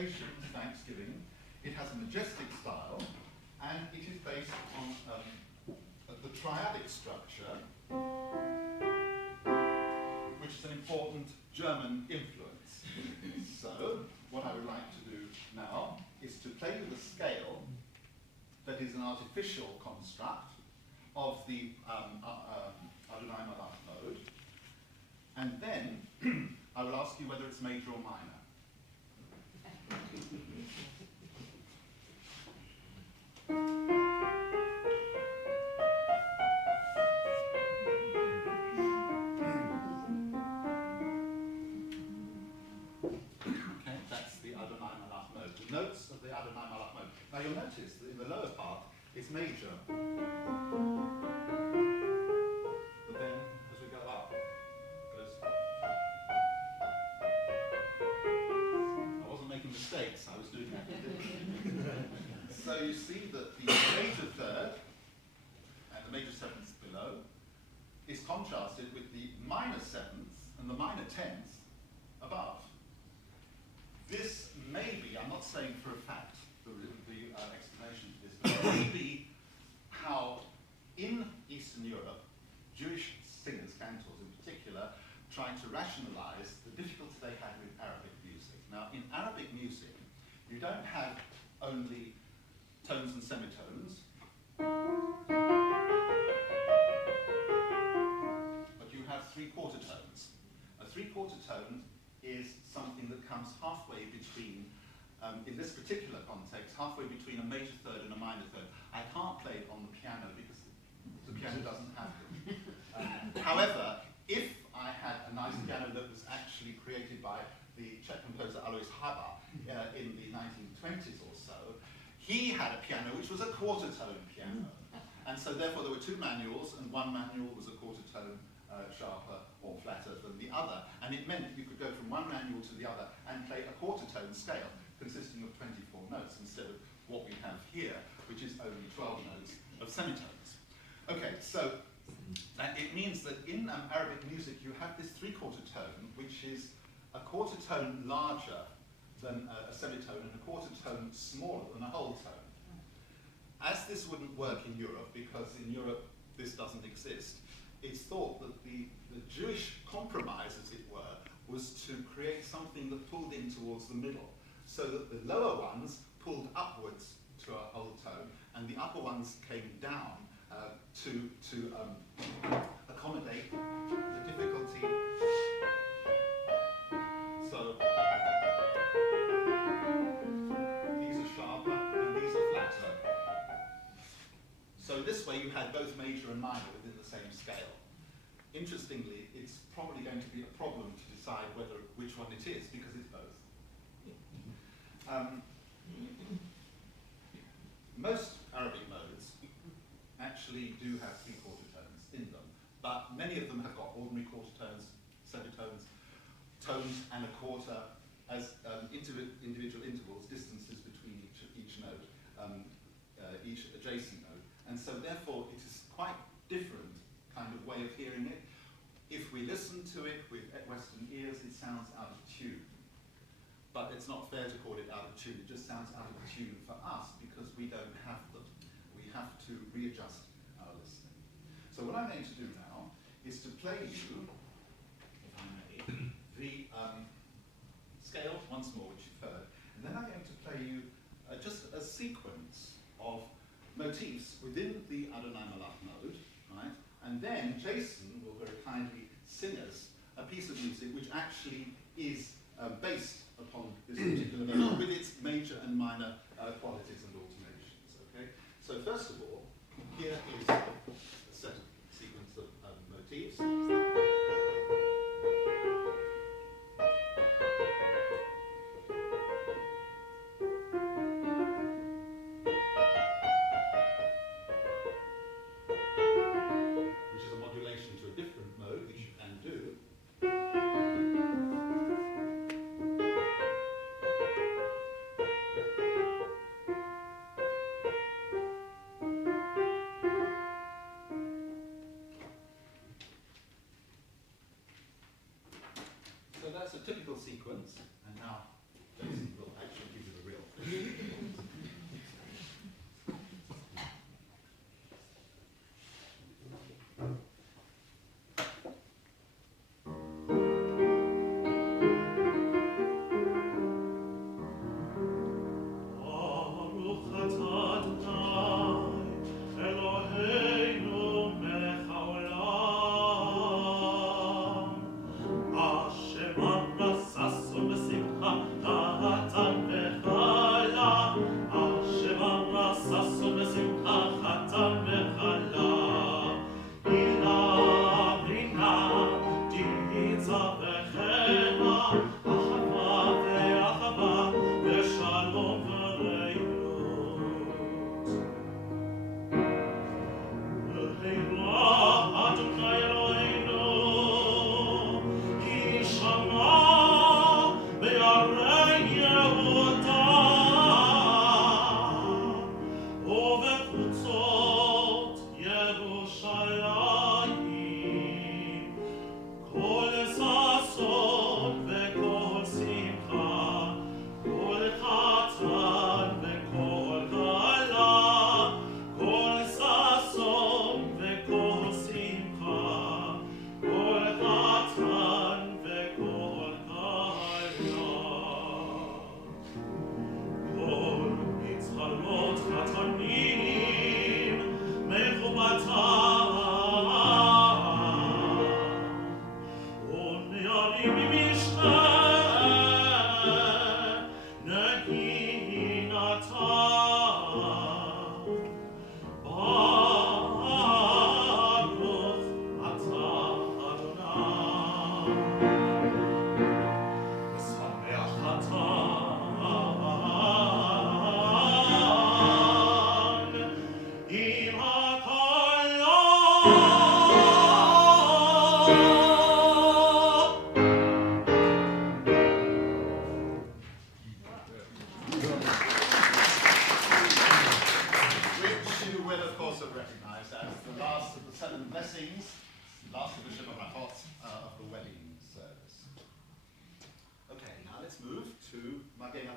occasions, Thanksgiving. It has a majestic style, and it is based on the triadic structure, which is an important German influence. So, what I would like to do now is to play with a scale that is an artificial construct of the Adonai Malach mode, and then I will ask you whether it's major or minor. Okay, that's the Adonai Malach mode. The notes of the Adonai Malach mode. Now you'll notice that in the lower part it's major. But then as we go up, it goes. I wasn't making mistakes, I was doing that. So you see that the major third and the major seventh below is contrasted with the minor sevenths and the minor tenths above. This may be, I'm not saying for a fact the explanation to this, but it may be how in Eastern Europe, Jewish singers, cantors in particular, trying to rationalize the difficulty they had with Arabic music. Now, in Arabic music, you don't have only tones and semitones, but you have three-quarter tones. A three-quarter tone is something that comes halfway between, in this particular context, halfway between a major third and a minor third. I can't play it on the piano because the piano doesn't have them. However, if I had a nice piano that was actually created by the Czech composer Alois Hába in the 1920s or so, he had a piano which was a quarter tone piano. And so therefore there were two manuals, and one manual was a quarter tone sharper or flatter than the other. And it meant that you could go from one manual to the other and play a quarter tone scale consisting of 24 notes instead of what we have here, which is only 12 notes of semitones. Okay, so it means that in Arabic music you have this three-quarter tone, which is a quarter tone larger than a semitone and a quarter tone smaller than a whole tone. As this wouldn't work in Europe, because in Europe this doesn't exist, it's thought that the Jewish compromise, as it were, was to create something that pulled in towards the middle, so that the lower ones pulled upwards to a whole tone, and the upper ones came down to accommodate the difficulty. So these are sharper and these are flatter. So this way you had both major and minor within the same scale. Interestingly, it's probably going to be a problem to decide which one it is, because it's both. Most Arabic modes actually do have three-quarter tones in them, but many of them have got ordinary quarter tones, semitones, tones and a quarter as individual intervals, distances between each note, each adjacent note. And so therefore it is quite different kind of way of hearing it. If we listen to it with Western ears, it sounds out of tune. But it's not fair to call it out of tune. It just sounds out of tune for us because we don't have them. We have to readjust our listening. So what I'm going to do now is to play you, if I may, the scale once more, which you've heard, and then I'm going to play you just a sequence of motifs within the Adonai Malach mode, right? And then Jason will very kindly sing us a piece of music which actually is based upon this particular mode with its major and minor qualities and alternations. Okay. So first of all, here is a set of sequence of motifs. Which is a modulation to a different mode, which you can do. So that's a typical sequence, and now Jason will actually Move to Magen